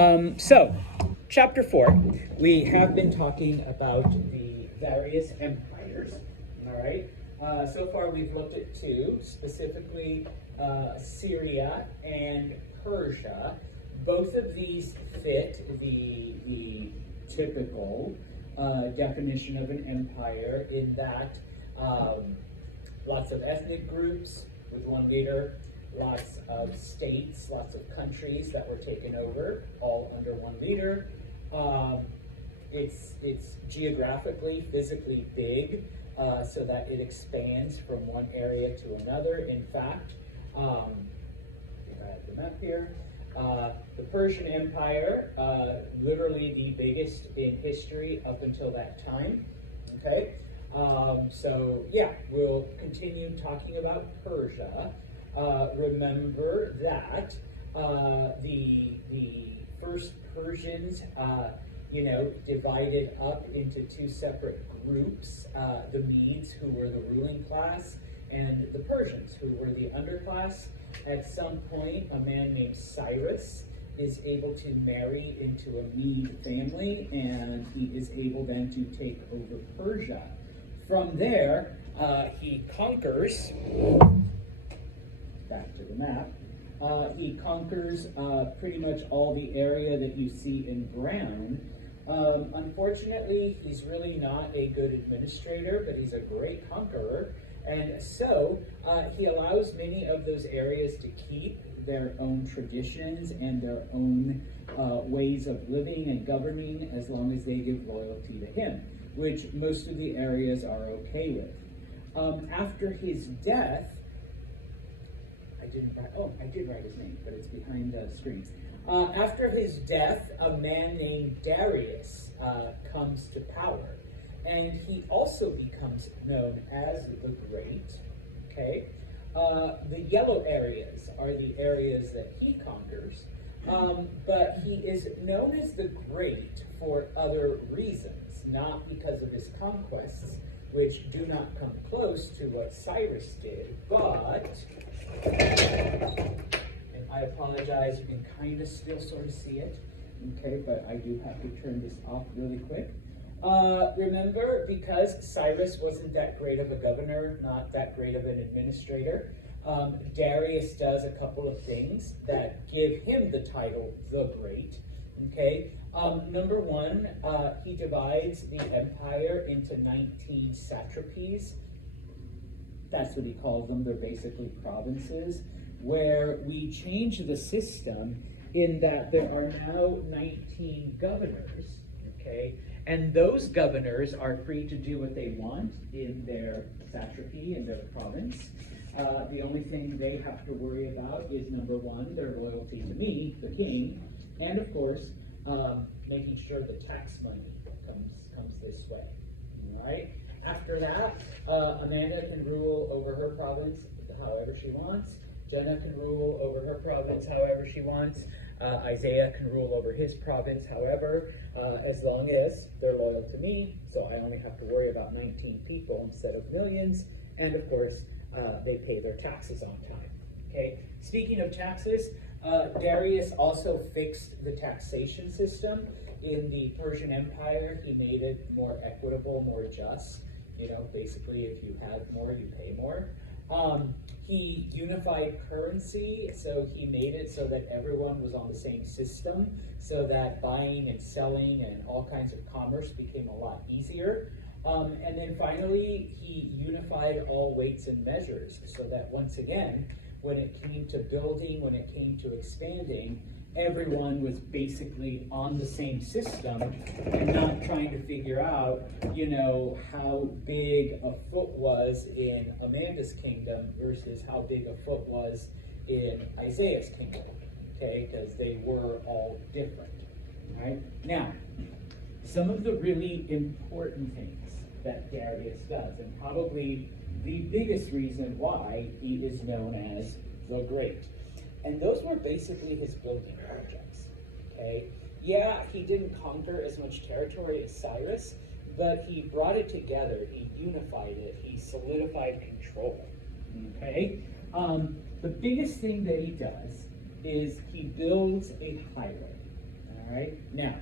So, chapter 4, we have been talking about the various empires, all right? So far we've looked at two, specifically Syria and Persia. Both of these fit the typical definition of an empire in that lots of ethnic groups with one leader, lots of states, lots of countries that were taken over, all under one leader. It's geographically, physically big, so that it expands from one area to another. In fact, I have the map here. The Persian Empire, literally the biggest in history up until that time. Okay, so yeah, we'll continue talking about Persia. Remember that the first Persians, divided up into two separate groups: the Medes, who were the ruling class, and the Persians, who were the underclass. At some point, a man named Cyrus is able to marry into a Mede family, and he is able then to take over Persia. From there, he conquers. Back to the map. He conquers pretty much all the area that you see in brown. Unfortunately, he's really not a good administrator, but he's a great conqueror. And so he allows many of those areas to keep their own traditions and their own ways of living and governing, as long as they give loyalty to him, which most of the areas are okay with. After his death, I did write his name, but it's behind the screens. After his death, a man named Darius comes to power, and he also becomes known as the Great. Okay, the yellow areas are the areas that he conquers, but he is known as the Great for other reasons, not because of his conquests, which do not come close to what Cyrus did, but, and I apologize, you can kind of still sort of see it, okay, but I do have to turn this off really quick. Remember, because Cyrus wasn't that great of a governor, not that great of an administrator, Darius does a couple of things that give him the title the Great. Okay, number one, he divides the empire into 19 satrapies. That's what he calls them. They're basically provinces, where we change the system in that there are now 19 governors, okay? And those governors are free to do what they want in their satrapy, in their province. The only thing they have to worry about is, number one, their loyalty to me, the king, and of course, making sure the tax money comes this way, all right? After that, Amanda can rule over her province however she wants. Jenna can rule over her province however she wants. Isaiah can rule over his province however, as long as they're loyal to me, so I only have to worry about 19 people instead of millions, and of course, they pay their taxes on time. Okay. Speaking of taxes, Darius also fixed the taxation system in the Persian Empire. He made it more equitable, more just. Basically, if you have more, you pay more. He unified currency, so he made it so that everyone was on the same system, so that buying and selling and all kinds of commerce became a lot easier. And then finally, he unified all weights and measures, so that once again, when it came to building, when it came to expanding, everyone was basically on the same system and not trying to figure out, how big a foot was in Amanda's kingdom versus how big a foot was in Isaiah's kingdom, okay? Because they were all different, right? Now, some of the really important things that Darius does, and probably the biggest reason why he is known as the Great. And those were basically his building projects, okay? Yeah, he didn't conquer as much territory as Cyrus, but he brought it together, he unified it, he solidified control, okay? The biggest thing that he does is he builds a highway, All right, now,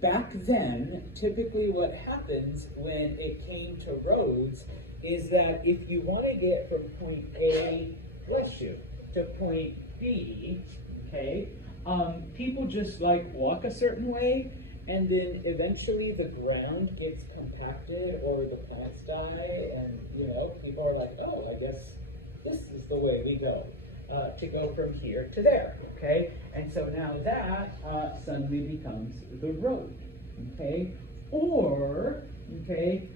back then, typically what happens when it came to roads is that if you want to get from point A, bless you, to point B, okay, people just like walk a certain way, and then eventually the ground gets compacted or the plants die, and you know, people are like, oh, I guess this is the way we go, to go from here to there, okay? And so now that suddenly becomes the road, okay? Or, okay,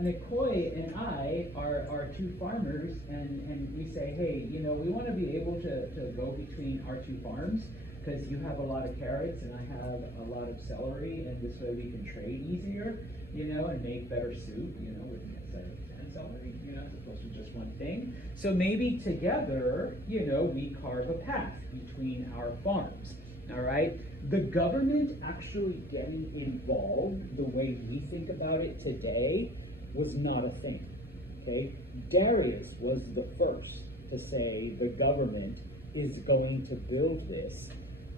Nicoy and I are two farmers, and we say, hey, you know, we want to be able to go between our two farms, because you have a lot of carrots and I have a lot of celery, and this way we can trade easier, you know, and make better soup, you know, with celery, you know, as opposed to just one thing. So maybe together, you know, we carve a path between our farms, all right? The government actually getting involved the way we think about it today was not a thing, okay? Darius was the first to say the government is going to build this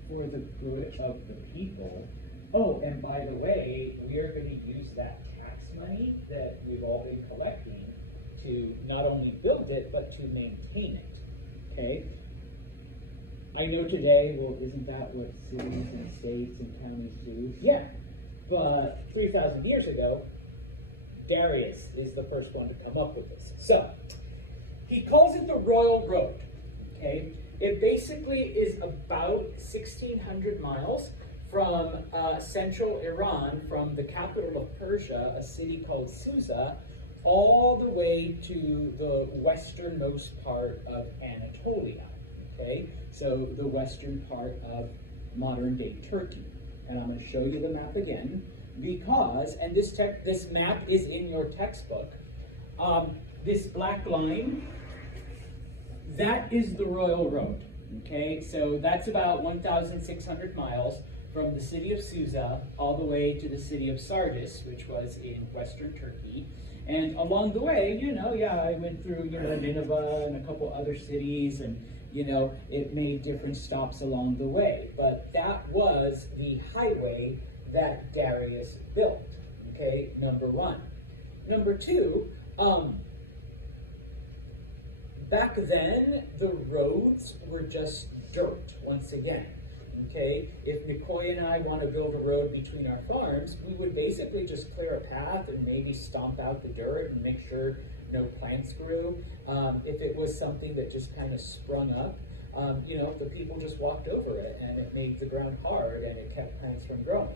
for the good of the people. Oh, and by the way, we are going to use that tax money that we've all been collecting to not only build it, but to maintain it, okay? I know today, well, isn't that what cities and states and counties do? Yeah, but 3,000 years ago, Darius is the first one to come up with this. So, he calls it the Royal Road, okay? It basically is about 1,600 miles from central Iran, from the capital of Persia, a city called Susa, all the way to the westernmost part of Anatolia, okay? So the western part of modern-day Turkey. And I'm going to show you the map again, because, and this map is in your textbook, this black line, that is the Royal Road, okay? So that's about 1,600 miles from the city of Susa all the way to the city of Sardis, which was in western Turkey. And along the way, you know, yeah, I went through, you know, Nineveh and a couple other cities, and, you know, it made different stops along the way. But that was the highway that Darius built, okay, number one. Number two, back then, the roads were just dirt, once again, okay? If Nicoy and I want to build a road between our farms, we would basically just clear a path and maybe stomp out the dirt and make sure no plants grew. If it was something that just kind of sprung up, you know, the people just walked over it, and it made the ground hard, and it kept plants from growing,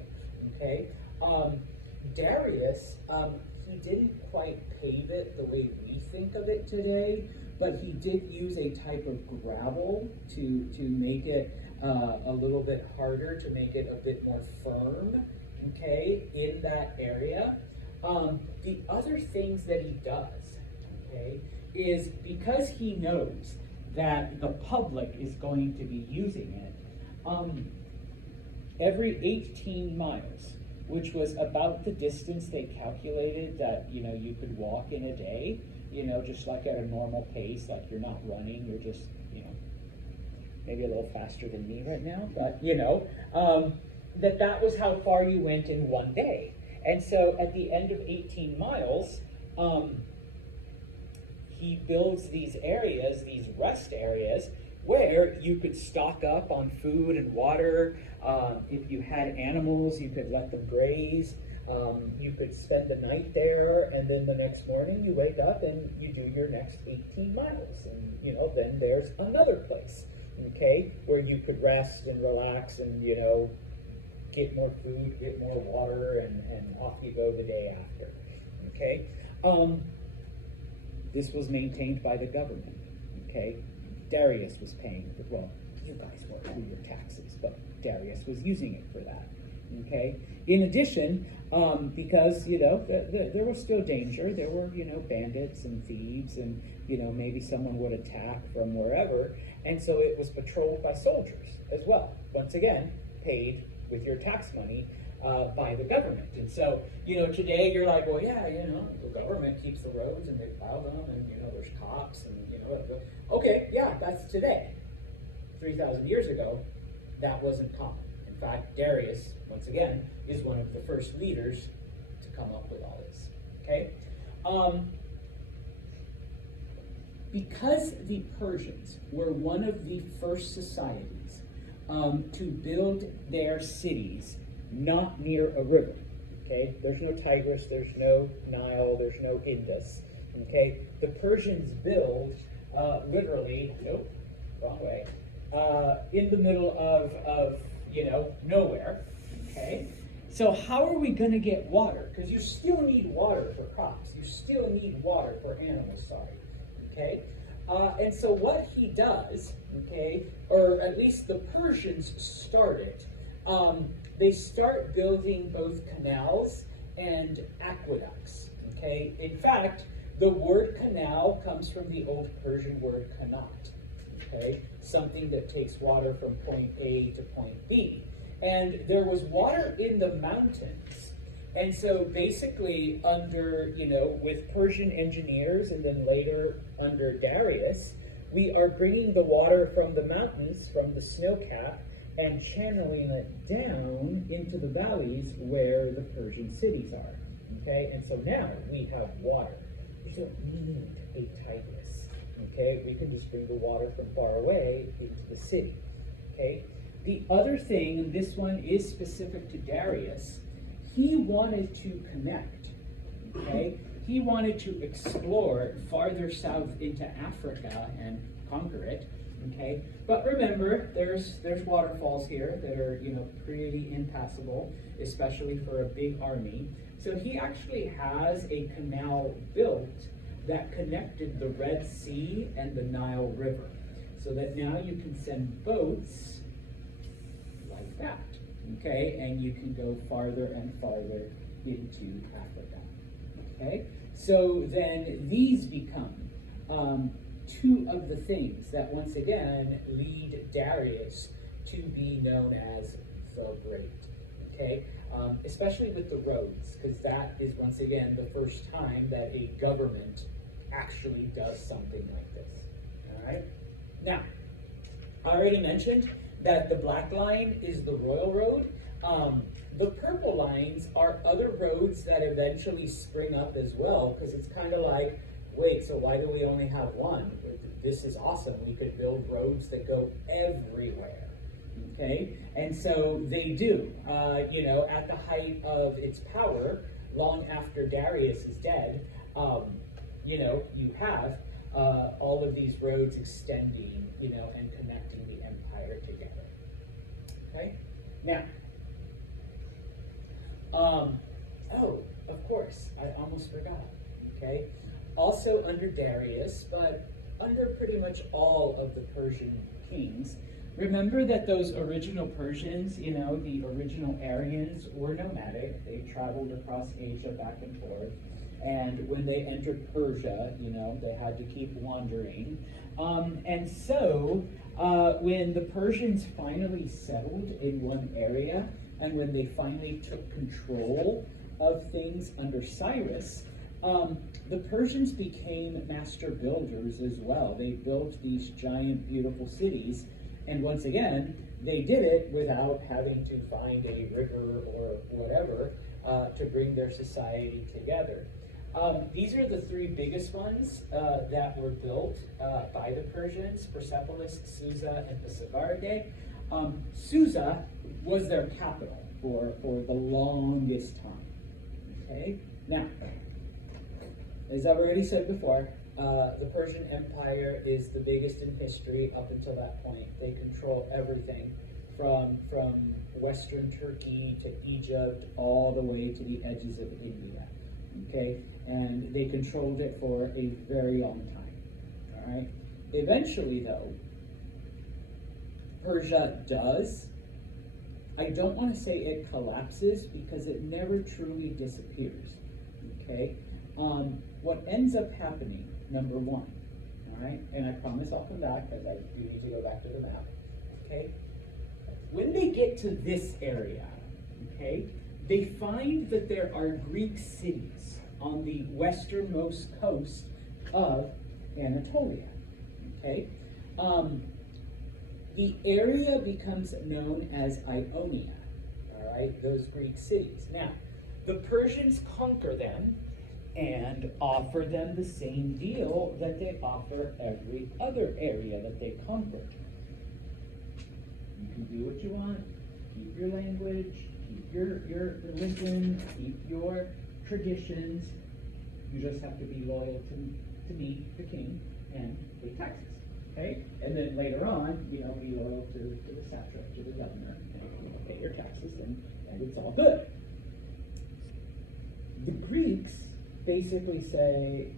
okay? Darius, he didn't quite pave it the way we think of it today, but he did use a type of gravel to make it a little bit harder, to make it a bit more firm, okay, in that area. The other things that he does, okay, is because he knows that the public is going to be using it, every 18 miles, which was about the distance they calculated that, you know, you could walk in a day, you know, just like at a normal pace, like you're not running, you're just, you know, maybe a little faster than me right now, but, you know, that was how far you went in one day. And so at the end of 18 miles, he builds these areas, these rest areas, where you could stock up on food and water. If you had animals, you could let them graze. You could spend the night there, and then the next morning you wake up and you do your next 18 miles. And, you know, then there's another place, okay, where you could rest and relax and, you know, get more food, get more water, and off you go the day after, okay? This was maintained by the government, okay? Darius was paying, well, you guys were through your taxes, but Darius was using it for that, okay? In addition, because, you know, there was still danger. There were, you know, bandits and thieves, and, you know, maybe someone would attack from wherever, and so it was patrolled by soldiers as well. Once again, paid with your tax money by the government. And so, you know, today you're like, well, yeah, you know, the government keeps the roads and they plow them, and, you know, there's cops, and, you know, okay, yeah, that's today. 3,000 years ago, that wasn't common. In fact, Darius, once again, is one of the first leaders to come up with all this. Okay? Because the Persians were one of the first societies to build their cities not near a river, okay? There's no Tigris, there's no Nile, there's no Indus, okay? The Persians build literally, nope, wrong way, in the middle of nowhere, okay? So how are we going to get water? Because you still need water for crops. You still need water for animals, okay? And so what he does, okay, or at least the Persians started, they start building both canals and aqueducts, okay? In fact, the word canal comes from the old Persian word kanat, okay? Something that takes water from point A to point B. And there was water in the mountains. And so basically under, with Persian engineers and then later under Darius, we are bringing the water from the mountains, from the snow cap, and channeling it down into the valleys where the Persian cities are, okay? And so now we have water. We don't need a Tigris, okay? We can just bring the water from far away into the city, okay? The other thing, and this one is specific to Darius, he wanted to connect, okay? He wanted to explore farther south into Africa and conquer it, okay? But remember, there's waterfalls here that are, pretty impassable, especially for a big army. So he actually has a canal built that connected the Red Sea and the Nile River, so that now you can send boats like that, okay? And you can go farther and farther into Africa, okay? So then these become two of the things that once again lead Darius to be known as the Great, okay? Especially with the roads, because that is once again the first time that a government actually does something like this, all right? Now, I already mentioned that the black line is the royal road. The purple lines are other roads that eventually spring up as well, because it's kind of like, wait, so why do we only have one? This is awesome. We could build roads that go everywhere, okay? And so they do. At the height of its power, long after Darius is dead, you have all of these roads extending, and connecting the empire together, okay? Now, of course, I almost forgot, okay? Also under Darius, but under pretty much all of the Persian kings, remember that those original Persians, the original Aryans were nomadic. They traveled across Asia back and forth. And when they entered Persia, they had to keep wandering. And so when the Persians finally settled in one area, and when they finally took control of things under Cyrus, the Persians became master builders as well. They built these giant, beautiful cities, and once again, they did it without having to find a river or whatever to bring their society together. These are the three biggest ones that were built by the Persians: Persepolis, Susa, and Pasargadae. Susa was their capital for the longest time. Okay? Now, as I've already said before, the Persian Empire is the biggest in history up until that point. They control everything from Western Turkey to Egypt all the way to the edges of India. Okay? And they controlled it for a very long time. All right? Eventually, though, Persia does. I don't want to say it collapses because it never truly disappears. Okay? What ends up happening, number one, all right, and I promise I'll come back because I do need to go back to the map, okay? When they get to this area, okay, they find that there are Greek cities on the westernmost coast of Anatolia, okay? the area becomes known as Ionia, all right, those Greek cities. Now, the Persians conquer them and offer them the same deal that they offer every other area that they conquered. You can do what you want, keep your language, keep your religion, keep your traditions. You just have to be loyal to me, the king, and pay taxes. Okay? And then later on, be loyal to the satrap, to the governor, and pay your taxes, and it's all good. The Greeks basically say,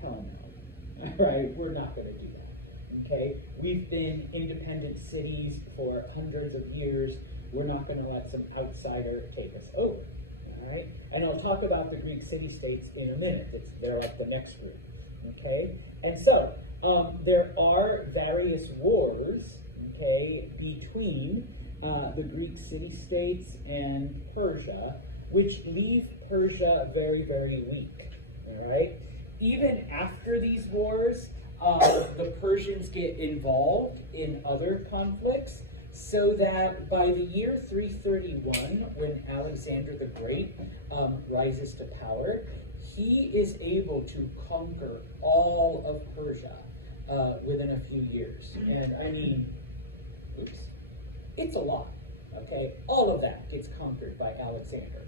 hell no. All right, we're not going to do that. Okay? We've been independent cities for hundreds of years. We're not going to let some outsider take us over. All right? And I'll talk about the Greek city-states in a minute. They're like the next group. Okay? And so, there are various wars, okay, between the Greek city-states and Persia, which leave Persia very, very weak, all right? Even after these wars, the Persians get involved in other conflicts, so that by the year 331, when Alexander the Great rises to power, he is able to conquer all of Persia within a few years. And I mean, it's a lot, okay? All of that gets conquered by Alexander,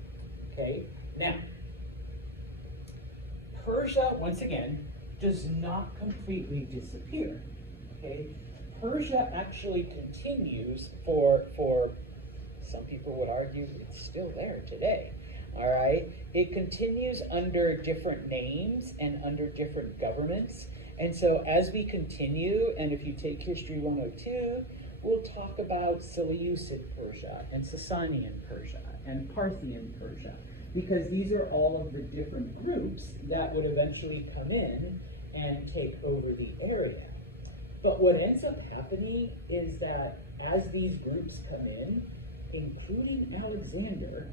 okay? Now, Persia, once again, does not completely disappear, okay? Persia actually continues for some people would argue it's still there today, all right? It continues under different names and under different governments. And so as we continue, and if you take History 102, we'll talk about Seleucid Persia and Sasanian Persia and Parthian Persia, because these are all of the different groups that would eventually come in and take over the area. But what ends up happening is that as these groups come in, including Alexander,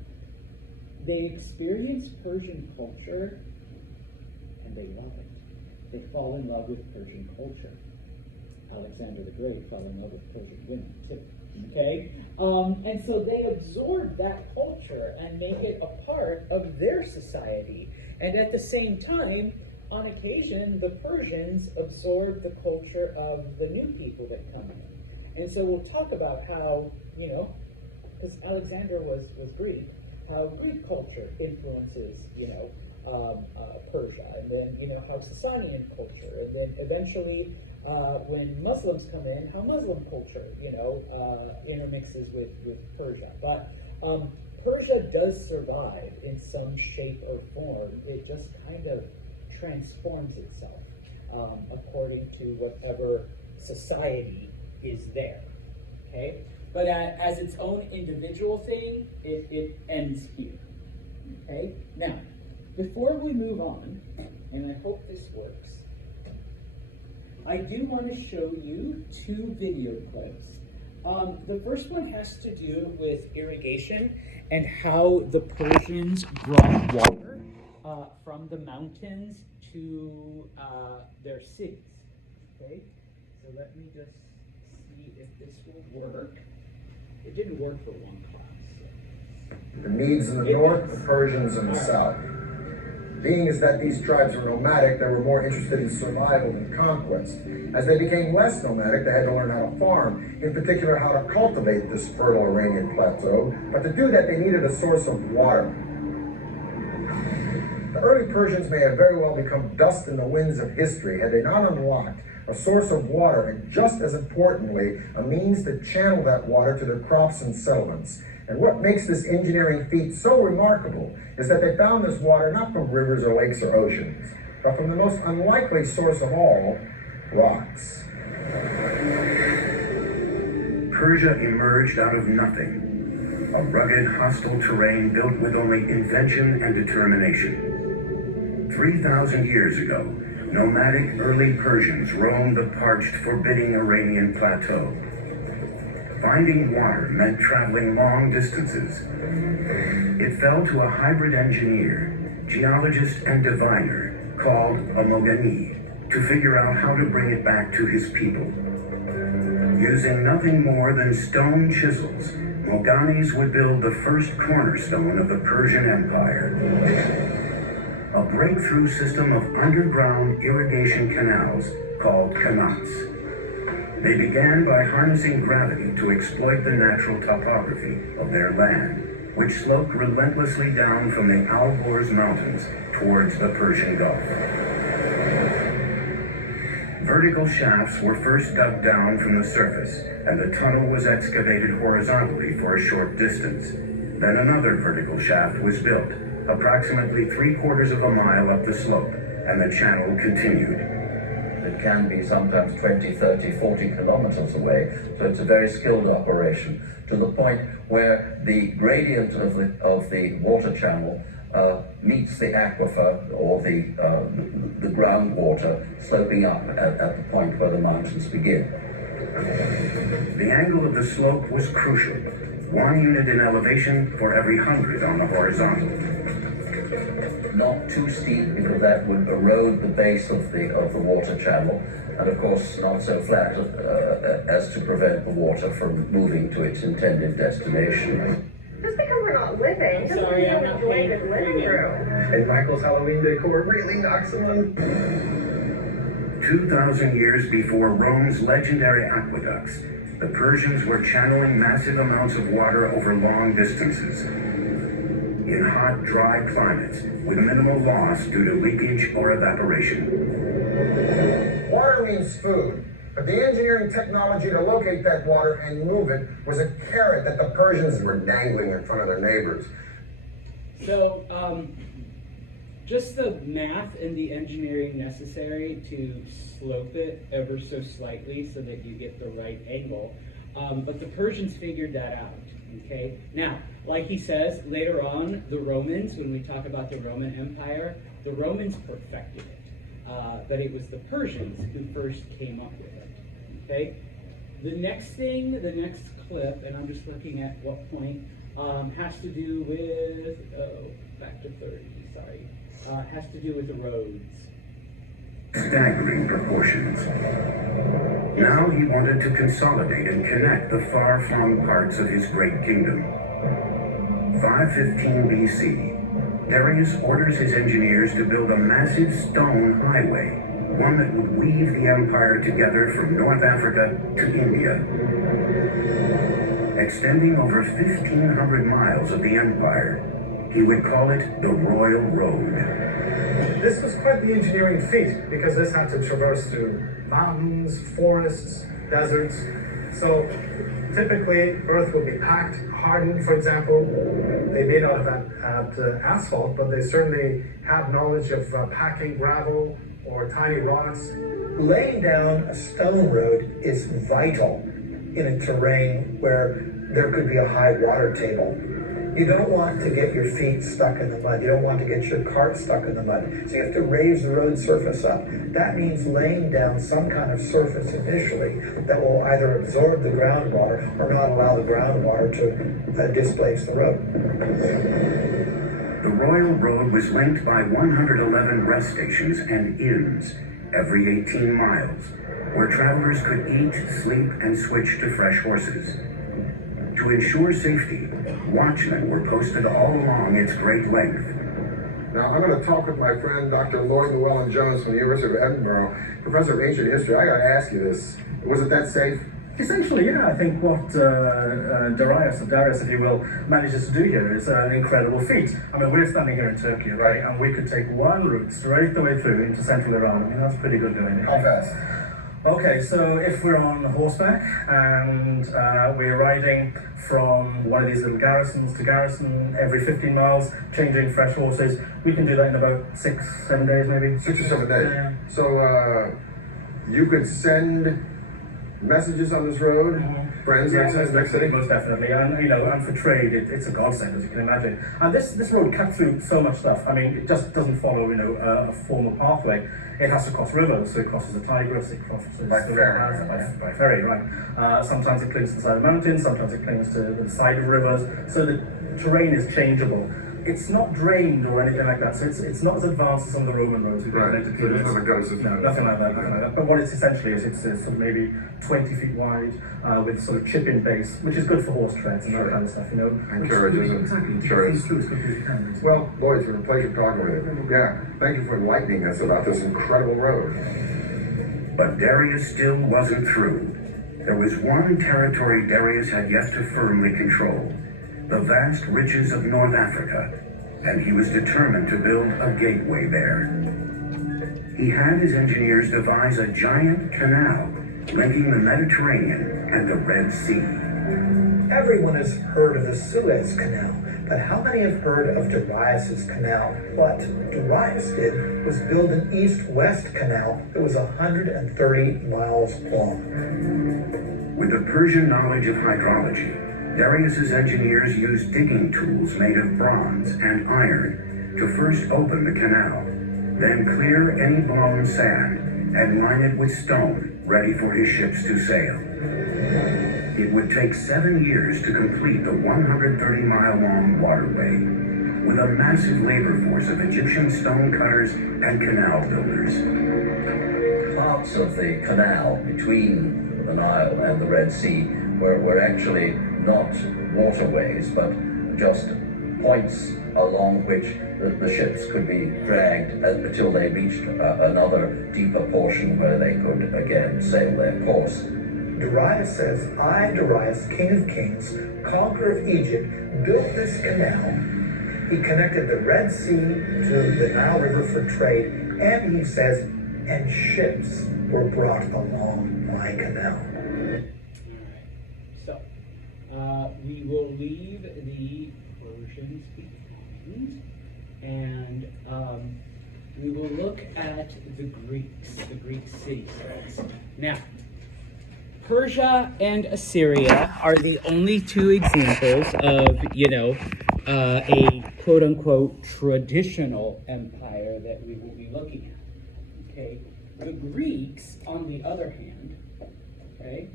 they experience Persian culture and they love it. They fall in love with Persian culture. Alexander the Great fell in love with Persian women too. Okay? And so they absorb that culture and make it a part of their society. And at the same time, on occasion, the Persians absorb the culture of the new people that come in. And so we'll talk about how, because Alexander was Greek, how Greek culture influences, Persia, and then, how Sasanian culture, and then eventually, when Muslims come in, how Muslim culture, intermixes with Persia. But Persia does survive in some shape or form. It just kind of transforms itself according to whatever society is there. Okay? But as its own individual thing, it ends here. Okay? Now, before we move on, and I hope this works, I do want to show you 2 video clips. The first one has to do with irrigation and how the Persians brought water from the mountains to their cities. Okay? So let me just see if this will work. It didn't work for one class. So. The Medes in the north, the Persians in the south. Being as that these tribes were nomadic, they were more interested in survival than conquest. As they became less nomadic, they had to learn how to farm, in particular how to cultivate this fertile Iranian plateau. But to do that, they needed a source of water. The early Persians may have very well become dust in the winds of history had they not unlocked a source of water, and just as importantly, a means to channel that water to their crops and settlements. And what makes this engineering feat so remarkable is that they found this water not from rivers or lakes or oceans, but from the most unlikely source of all, rocks. Persia emerged out of nothing, a rugged, hostile terrain built with only invention and determination. 3,000 years ago, nomadic early Persians roamed the parched, forbidding Iranian plateau. Finding water meant traveling long distances. It fell to a hybrid engineer, geologist and diviner called a Mogani to figure out how to bring it back to his people. Using nothing more than stone chisels, Moghanis would build the first cornerstone of the Persian Empire. A breakthrough system of underground irrigation canals called qanats. They began by harnessing gravity to exploit the natural topography of their land, which sloped relentlessly down from the Alborz Mountains towards the Persian Gulf. Vertical shafts were first dug down from the surface, and the tunnel was excavated horizontally for a short distance. Then another vertical shaft was built, approximately 3/4 of a mile up the slope, and the channel continued. It can be sometimes 20, 30, 40 kilometers away, so it's a very skilled operation, to the point where the gradient of the water channel meets the aquifer or the groundwater sloping up at the point where the mountains begin. The angle of the slope was crucial. 1 unit in elevation for every 100 on the horizontal. Not too steep, because that would erode the base of the water channel, and of course not so flat as to prevent the water from moving to its intended destination. Just because we're not living, doesn't mean we don't enjoy this living room. And Michael's Halloween decor really knocks him on. 2,000 years before Rome's legendary aqueducts, the Persians were channeling massive amounts of water over long distances. In hot, dry climates, with minimal loss due to leakage or evaporation. Water means food, but the engineering technology to locate that water and move it was a carrot that the Persians were dangling in front of their neighbors. So, just the math and the engineering necessary to slope it ever so slightly so that you get the right angle. But the Persians figured that out, okay? Now, like he says, later on, the Romans, when we talk about the Roman Empire, the Romans perfected it. But it was the Persians who first came up with it, okay? The next thing, the next clip, and I'm just looking at what point, has to do with, back to 30, sorry. Has to do with the roads. Staggering proportions. Now he wanted to consolidate and connect the far-flung parts of his great kingdom. 515 BC, Darius orders his engineers to build a massive stone highway, one that would weave the empire together from North Africa to India. Extending over 1,500 miles of the empire, he would call it the Royal Road. This was quite the engineering feat, because this had to traverse through mountains, forests, deserts. So typically, earth would be packed, hardened, for example. They may not have had asphalt, but they certainly had knowledge of packing gravel or tiny rocks. Laying down a stone road is vital in a terrain where there could be a high water table. You don't want to get your feet stuck in the mud. You don't want to get your cart stuck in the mud. So you have to raise the road surface up. That means laying down some kind of surface initially that will either absorb the groundwater or not allow the groundwater to displace the road. The Royal Road was linked by 111 rest stations and inns every 18 miles, where travelers could eat, sleep, and switch to fresh horses. To ensure safety, watchmen were posted all along its great length. Now, I'm going to talk with my friend Dr. Lloyd Llewellyn-Jones from the University of Edinburgh, professor of ancient history. I got to ask you this. Was it that safe? Essentially, yeah, I think what Darius, if you will, manages to do here is an incredible feat. I mean, we're standing here in Turkey, right, and we could take one route straight the way through into central Iran. I mean, that's pretty good doing it. How fast? Okay, so if we're on horseback and we're riding from one of these little garrisons to garrison every 15 miles, changing fresh horses, we can do that in about 6-7 days maybe. 6 or 7 days. Yeah. So you could send messages on this road, friends, Yeah, next city? most definitely. And you know, and for trade, it's a godsend, as you can imagine. And this road cuts through so much stuff. I mean, it just doesn't follow, you know, a formal pathway. It has to cross rivers, so it crosses the Tigris, it crosses By ferry. by ferry, right? Sometimes it clings to the side of mountains, sometimes it clings to the side of rivers. So the terrain is changeable. it's not drained or anything like that, so it's not as advanced as some of the Roman roads. Right, so it doesn't have a gutter system. No, nothing like that. But what it's essentially is, it's sort of maybe 20 feet wide, with sort of chip-in base, which is good for horse treads and that kind of stuff, you know. And carriages and Exactly, to chariots. get things through as quickly as you can. Well, Lloyd, it's been a pleasure talking with you. Yeah, thank you for enlightening us about this incredible road. But Darius still wasn't through. There was one territory Darius had yet to firmly control, the vast riches of North Africa, and he was determined to build a gateway there. He had his engineers devise a giant canal linking the Mediterranean and the Red Sea. Everyone has heard of the Suez Canal, but how many have heard of Darius's canal? What Darius did was build an east-west canal that was 130 miles long. With the Persian knowledge of hydrology, Darius's engineers used digging tools made of bronze and iron to first open the canal, then clear any blown sand and line it with stone ready for his ships to sail. It would take 7 years to complete the 130-mile-long waterway, with a massive labor force of Egyptian stone cutters and canal builders. Parts of the canal between the Nile and the Red Sea were actually not waterways, but just points along which the ships could be dragged until they reached another deeper portion where they could again sail their course. Darius says, I, Darius, king of kings, conqueror of Egypt, built this canal. He connected the Red Sea to the Nile River for trade, and he says, and ships were brought along my canal. So, we will leave the Persians behind, and we will look at the Greek city-states. Now, Persia and Assyria are the only two examples of, a quote-unquote traditional empire that we will be looking at, okay? The Greeks, on the other hand, okay,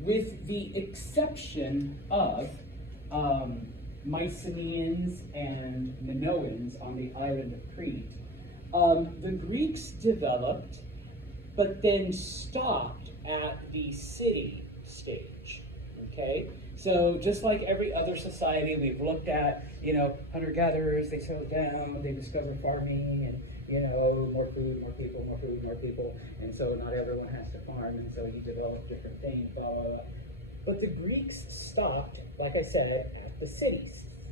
with the exception of Mycenaeans and Minoans on the island of Crete, the Greeks developed but then stopped at the city stage, okay? So just like every other society we've looked at, hunter-gatherers, they settled down, they discovered farming, and, more food, more people, more food, more people, and so not everyone has to farm, and so you develop different things, blah, blah, blah. But the Greeks stopped, like I said, at the city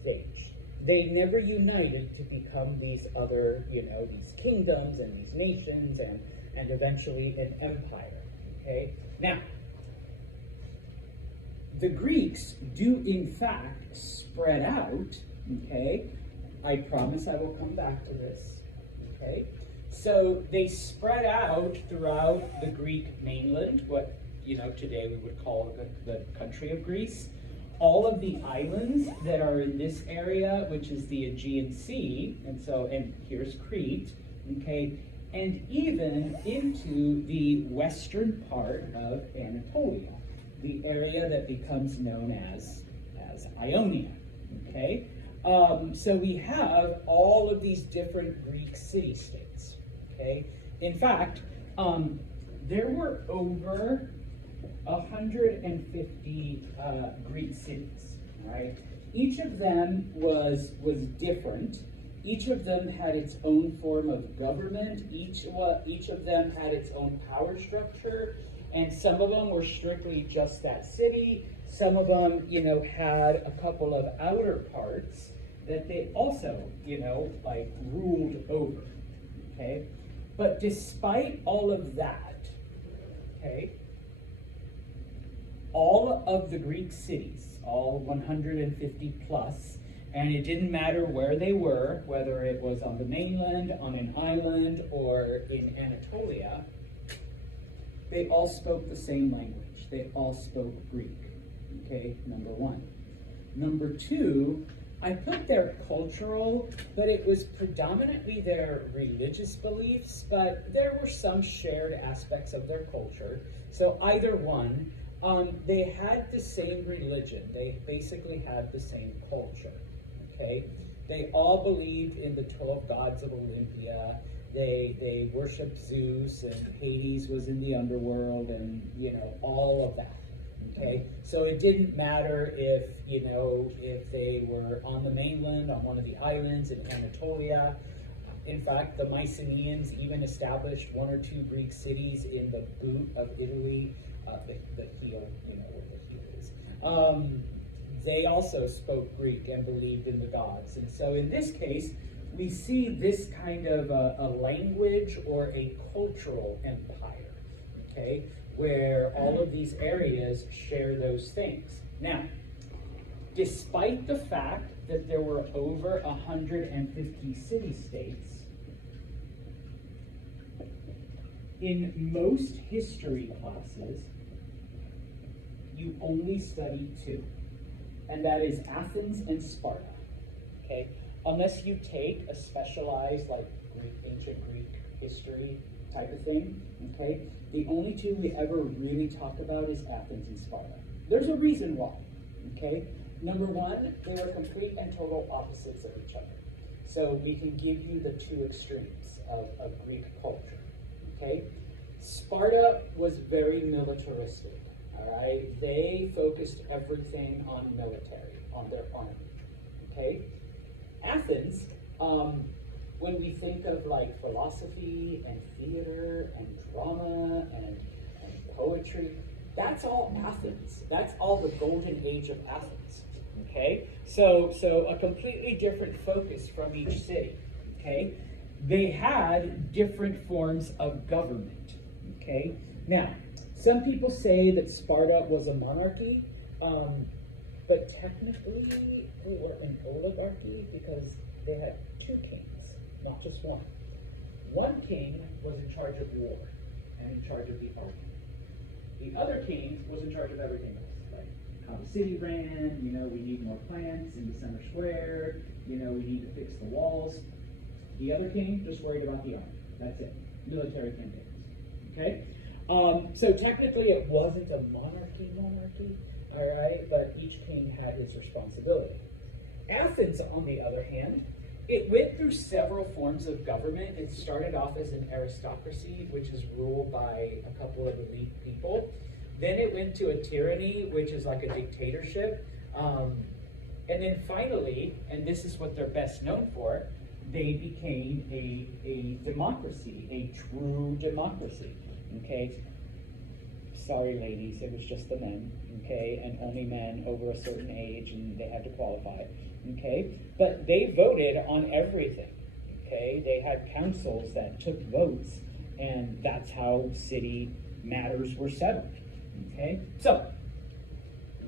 stage. They never united to become these other, these kingdoms and these nations and eventually an empire, okay? Now, the Greeks do in fact spread out, okay? I promise I will come back to this, okay? So they spread out throughout the Greek mainland, what, today we would call the country of Greece. All of the islands that are in this area, which is the Aegean Sea, and here's Crete, okay? And even into the western part of Anatolia, the area that becomes known as Ionia, okay? So we have all of these different Greek city-states, okay? In fact, there were over 150 Greek cities, all right? Each of them was different. Each of them had its own form of government. Each of them had its own power structure, and some of them were strictly just that city. Some of them, had a couple of outer parts that they also, ruled over. Okay, but despite all of that, okay, all of the Greek cities, all 150 plus. And it didn't matter where they were, whether it was on the mainland, on an island, or in Anatolia, they all spoke the same language. They all spoke Greek, okay, number one. Number two, I put their cultural, but it was predominantly their religious beliefs, but there were some shared aspects of their culture. So either one, They had the same religion. They basically had the same culture, okay? They all believed in the 12 gods of Olympia. They worshiped Zeus, and Hades was in the underworld, and, you know, all of that, okay? So it didn't matter if, you know, if they were on the mainland, on one of the islands in Anatolia. In fact, the Mycenaeans even established 1 or 2 Greek cities in the boot of Italy, the heel, you know where the heel is. They also spoke Greek and believed in the gods. And so in this case, we see this kind of a language or a cultural empire, okay, where all of these areas share those things. Now, despite the fact that there were over 150 city-states, in most history classes, you only study 2, and that is Athens and Sparta, okay? Unless you take a specialized, like, ancient Greek history type of thing, okay? The only 2 we ever really talk about is Athens and Sparta. There's a reason why, okay? Number 1, they were complete and total opposites of each other. So we can give you the 2 extremes of Greek culture, okay? Sparta was very militaristic, all right? They focused everything on military, on their army, okay? Athens, when we think of like philosophy and theater and drama and poetry, that's all Athens. That's all the golden age of Athens, okay? So a completely different focus from each city, okay? They had different forms of government, okay? Now, some people say that Sparta was a monarchy, but technically they were an oligarchy because they had 2 kings, not just 1. One king was in charge of war and in charge of the army. The other king was in charge of everything else, like how the city ran, you know, we need more plants in the center square, you know, we need to fix the walls. The other king just worried about the army. That's it. Military campaigns. Okay? So technically it wasn't a monarchy, all right, but each king had his responsibility. Athens, on the other hand, it went through several forms of government. It started off as an aristocracy, which is ruled by a couple of elite people. Then it went to a tyranny, which is like a dictatorship. And then finally, and this is what they're best known for, they became a democracy, a true democracy, okay? Sorry, ladies, it was just the men, okay? And only men over a certain age, and they had to qualify, okay? But they voted on everything, okay? They had councils that took votes, and that's how city matters were settled, okay? So,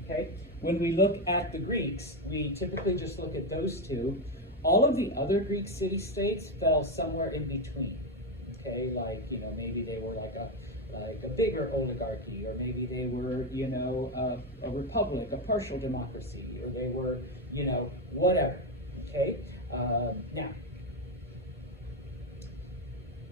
okay, when we look at the Greeks, we typically just look at those 2. All of the other Greek city-states fell somewhere in between, okay? Like, you know, maybe they were like a bigger oligarchy, or maybe they were, you know, a republic, a partial democracy, or they were, you know, whatever, okay? Now,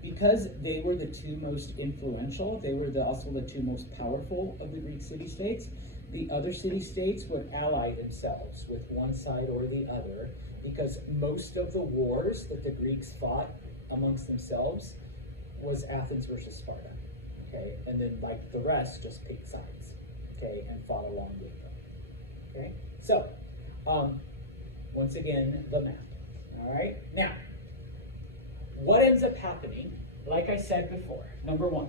because they were the 2 most influential, they were also the 2 most powerful of the Greek city-states, the other city-states would ally themselves with one side or the other, because most of the wars that the Greeks fought amongst themselves was Athens versus Sparta, okay? And then, like, the rest just picked sides, okay, and fought along with them, okay? So, once again, the map, all right? Now, what ends up happening, like I said before, number 1,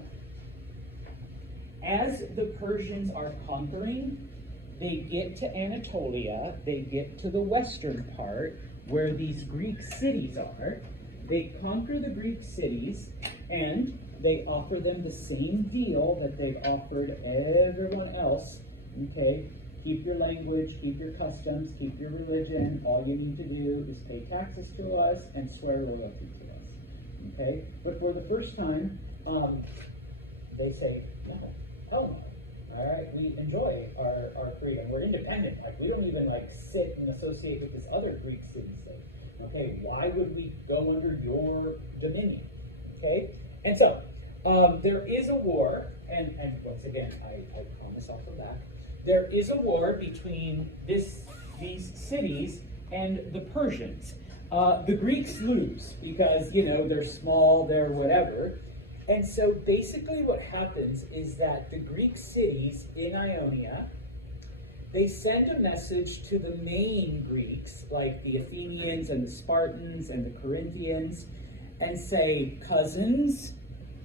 as the Persians are conquering, they get to Anatolia, they get to the western part where these Greek cities are, they conquer the Greek cities, and they offer them the same deal that they've offered everyone else, okay? Keep your language, keep your customs, keep your religion, all you need to do is pay taxes to us and swear loyalty to us, okay? But for the first time, they say, no, hell no. All right, we enjoy our freedom. We're independent. Like, we don't even like sit and associate with this other Greek city-state. Okay, why would we go under your dominion? Okay, and so there is a war, and once again, I promise off the back, there is a war between these cities and the Persians. The Greeks lose because, they're small, they're whatever. And so basically what happens is that the Greek cities in Ionia, they send a message to the main Greeks, like the Athenians and the Spartans and the Corinthians, and say, cousins,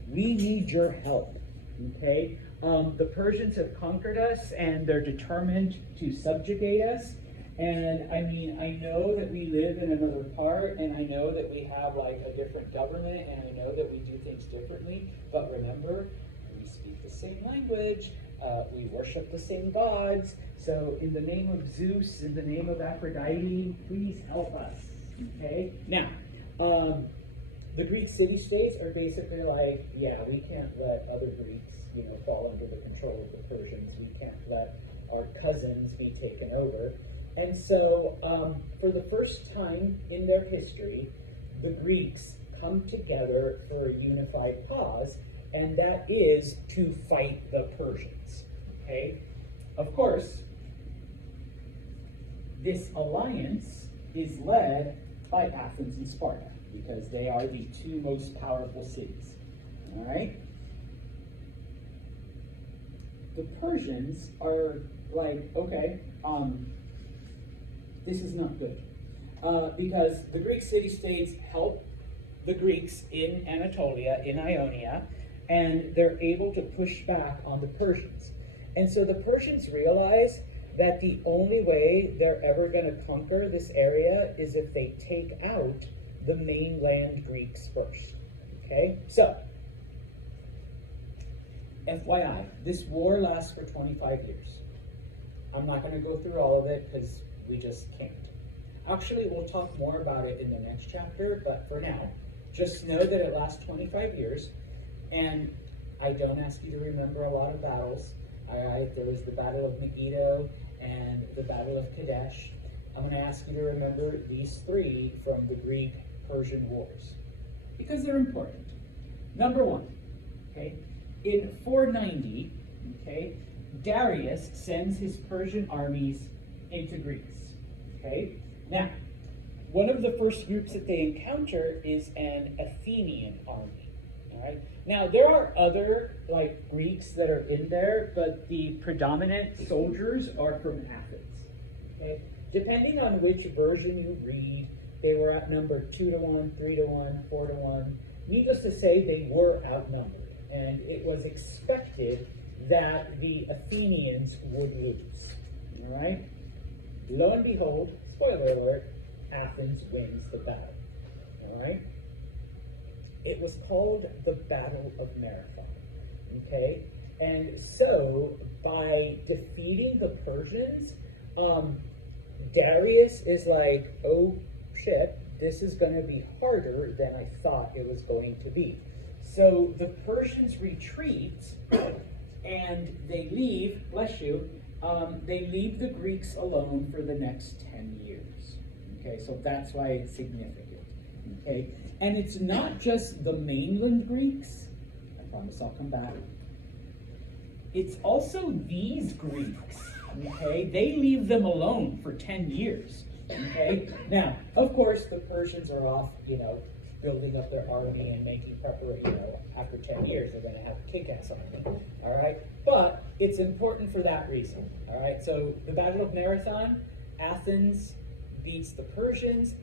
we need your help, okay? The Persians have conquered us and they're determined to subjugate us. And I mean, I know that we live in another part, and I know that we have like a different government, and I know that we do things differently, but remember, we speak the same language, we worship the same gods, so in the name of Zeus, in the name of Aphrodite, please help us, okay? Now, the Greek city-states are basically like, yeah, we can't let other Greeks, fall under the control of the Persians, we can't let our cousins be taken over. And so, for the first time in their history, the Greeks come together for a unified cause, and that is to fight the Persians, okay? Of course, this alliance is led by Athens and Sparta, because they are the two most powerful cities, all right? The Persians are like, okay, this is not good. Because the Greek city-states help the Greeks in Anatolia, in Ionia, and they're able to push back on the Persians. And so the Persians realize that the only way they're ever going to conquer this area is if they take out the mainland Greeks first. Okay? So, FYI, this war lasts for 25 years. I'm not going to go through all of it because we just can't. Actually, we'll talk more about it in the next chapter, but for now, just know that it lasts 25 years, and I don't ask you to remember a lot of battles. There was the Battle of Megiddo and the Battle of Kadesh. I'm going to ask you to remember these three from the Greek-Persian Wars, because they're important. Number one, okay, in 490, okay, Darius sends his Persian armies into Greece. Okay? Now, one of the first groups that they encounter is an Athenian army. All right? Now, there are other Greeks that are in there, but the predominant soldiers are from Athens. Okay? Depending on which version you read, they were outnumbered 2-1, 3-1, 4-1. Needless to say, they were outnumbered, and it was expected that the Athenians would lose. All right? Lo and behold, spoiler alert, Athens wins the battle. All right? It was called the Battle of Marathon. Okay? And so, by defeating the Persians, Darius is like, oh shit, this is going to be harder than I thought it was going to be. So the Persians retreat, and they leave, bless you, they leave the Greeks alone for the next 10 years. Okay, so that's why it's significant. Okay, and it's not just the mainland Greeks. I promise I'll come back. It's also these Greeks. Okay, they leave them alone for 10 years. Okay, now, of course, the Persians are off, building up their army and making preparation. After 10 years, they're going to have a kick-ass army. All right, but it's important for that reason. All right, so the Battle of Marathon, Athens beats the Persians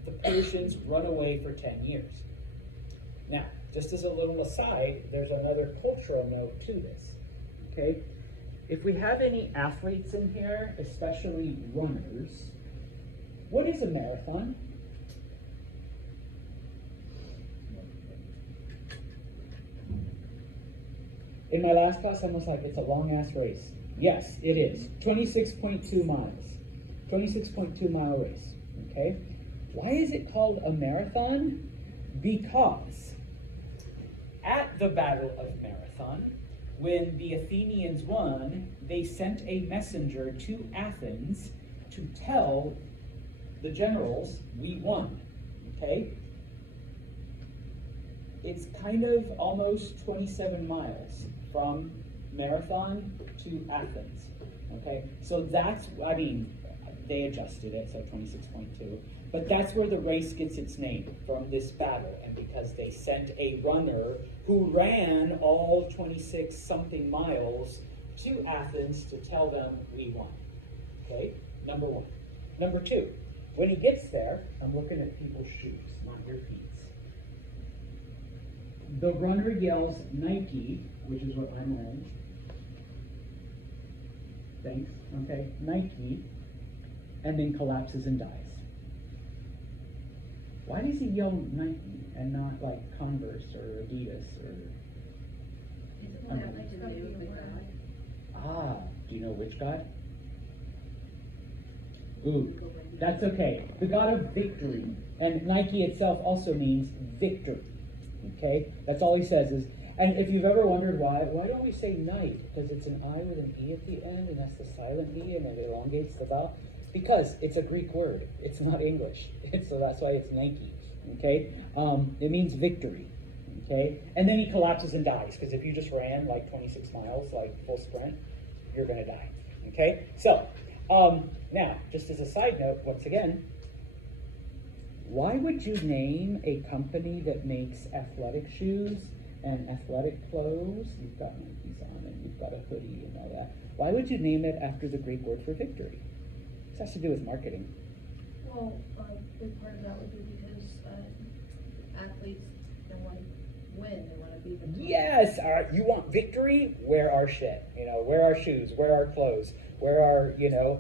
run away for 10 years. Now, just as a little aside, there's another cultural note to this. Okay, if we have any athletes in here, especially runners, what is a marathon? In my last class, I was like, it's a long-ass race. Yes, it is. 26.2 miles. 26.2 mile race, okay? Why is it called a marathon? Because at the Battle of Marathon, when the Athenians won, they sent a messenger to Athens to tell the generals, we won, okay? it's kind of almost 27 miles from Marathon to Athens. Okay, so that's, I mean, they adjusted it, so 26.2. But that's where the race gets its name, from this battle. And because they sent a runner who ran all 26 something miles to Athens to tell them we won. Okay, number one. Number two, when he gets there, I'm looking at people's shoes, not your feet. The runner yells Nike, which is what I'm wearing. Thanks. Okay, Nike, and then collapses and dies. Why does he yell Nike and not like Converse or Adidas or? Ah, do you know which God? Ooh, that's okay. The God of victory, and Nike itself also means victory. Okay, that's all he says is. And if you've ever wondered why don't we say night? Because it's an I with an E at the end, and that's the silent E, and it elongates the vowel. Because it's a Greek word. It's not English. So that's why it's Nike. Okay? It means victory. Okay? And then he collapses and dies. Because if you just ran like 26 miles, like full sprint, you're going to die. Okay? So, now, just as a side note, once again, why would you name a company that makes athletic shoes and athletic clothes? You've got Nikes on and you've got a hoodie and all that. Why would you name it after the Greek word for victory? This has to do with marketing. Well, a big part of that would be because athletes don't want to win, they want to be victorious. Yes, you want victory? Wear our shit. Wear our shoes, wear our clothes, wear our,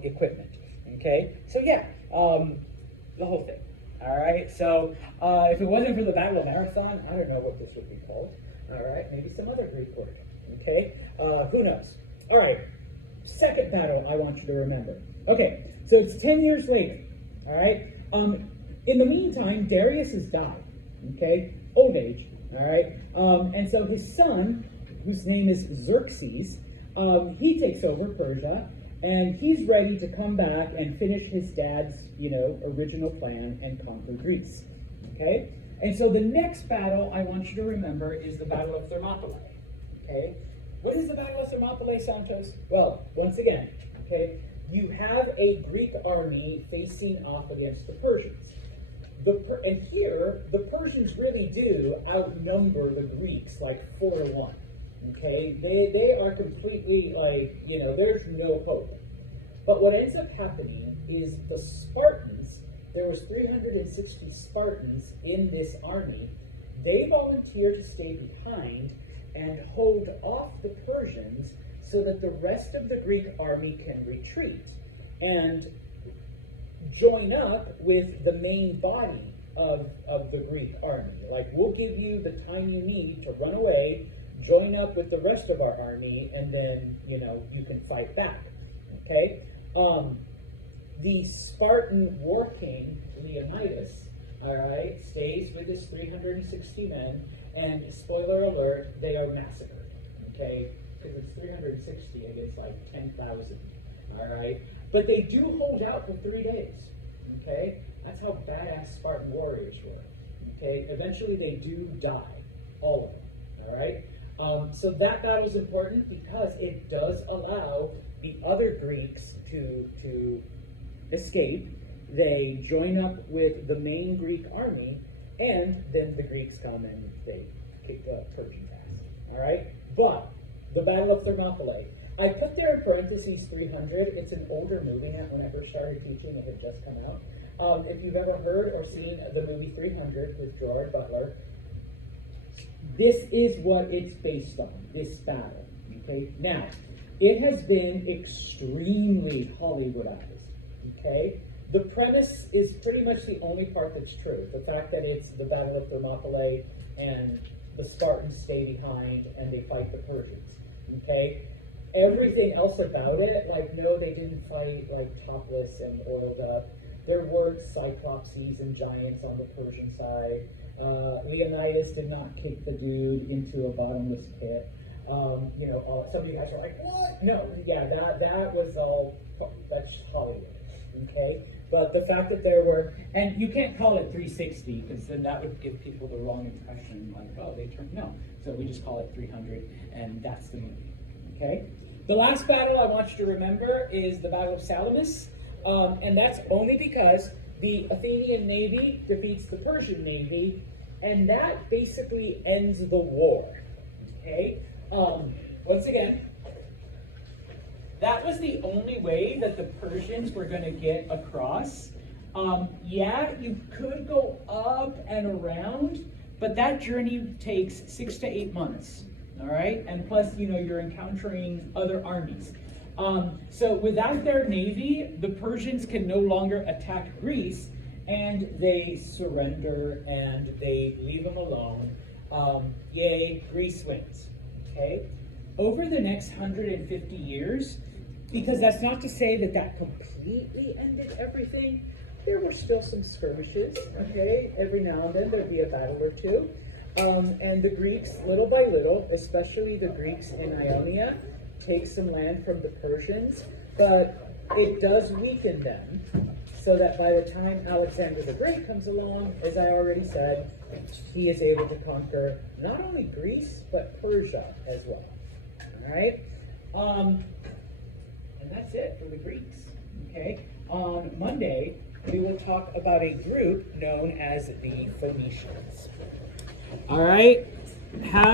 equipment. Okay? So yeah, the whole thing. All right, so if it wasn't for the Battle of Marathon, I don't know what this would be called. All right, maybe some other Greek word. Okay, who knows? All right, second battle I want you to remember. Okay, so it's 10 years later. All right, in the meantime, Darius has died. Okay, old age. All right, and so his son, whose name is Xerxes, he takes over Persia. And he's ready to come back and finish his dad's, original plan and conquer Greece. Okay? And so the next battle I want you to remember is the Battle of Thermopylae. Okay? What is the Battle of Thermopylae, Santos? Well, once again, okay, you have a Greek army facing off against the Persians. And here, the Persians really do outnumber the Greeks like 4-1. Okay, they are completely there's no hope. But what ends up happening is the Spartans, there was 360 Spartans in this army, they volunteer to stay behind and hold off the Persians so that the rest of the Greek army can retreat and join up with the main body of the Greek army. Like, we'll give you the time you need to run away, join up with the rest of our army, and then, you can fight back. Okay? The Spartan war king, Leonidas, all right, stays with his 360 men, and spoiler alert, they are massacred. Okay? Because it's 360 against like 10,000. All right? But they do hold out for 3 days. Okay? That's how badass Spartan warriors were. Okay? Eventually they do die. All of them. All right? So that battle is important because it does allow the other Greeks to escape. They join up with the main Greek army, and then the Greeks come and they kick the Persians' ass. All right? But the Battle of Thermopylae. I put there in parentheses 300. It's an older movie. When I first started teaching, it had just come out. If you've ever heard or seen the movie 300 with Gerard Butler, this is what it's based on, this battle. Okay? Now, it has been extremely Hollywoodized. Okay? The premise is pretty much the only part that's true. The fact that it's the Battle of Thermopylae and the Spartans stay behind and they fight the Persians. Okay? Everything else about it, like, no, they didn't fight like topless and oiled up. There were cyclopses and giants on the Persian side. Leonidas did not kick the dude into a bottomless pit. Some of you guys are like, what? No, yeah, that was all, that's Hollywood. okay? But the fact that there were, and you can't call it 360 because then that would give people the wrong impression, like, oh, they turned, no. So we just call it 300, and that's the movie, okay? The last battle I want you to remember is the Battle of Salamis, and that's only because the Athenian navy defeats the Persian navy, and that basically ends the war, okay? Once again, that was the only way that the Persians were going to get across. Yeah, you could go up and around, but that journey takes 6 to 8 months, all right? And plus, you know, you're encountering other armies. So without their navy, the Persians can no longer attack Greece, and they surrender and they leave them alone. Yay, Greece wins, okay? Over the next 150 years, because that's not to say that that completely ended everything, there were still some skirmishes, okay? Every now and then there'd be a battle or two. And the Greeks, little by little, especially the Greeks in Ionia, take some land from the Persians, but it does weaken them, so that by the time Alexander the Great comes along, as I already said, he is able to conquer not only Greece, but Persia as well, all right? And that's it for the Greeks, okay? On Monday, we will talk about a group known as the Phoenicians. All right?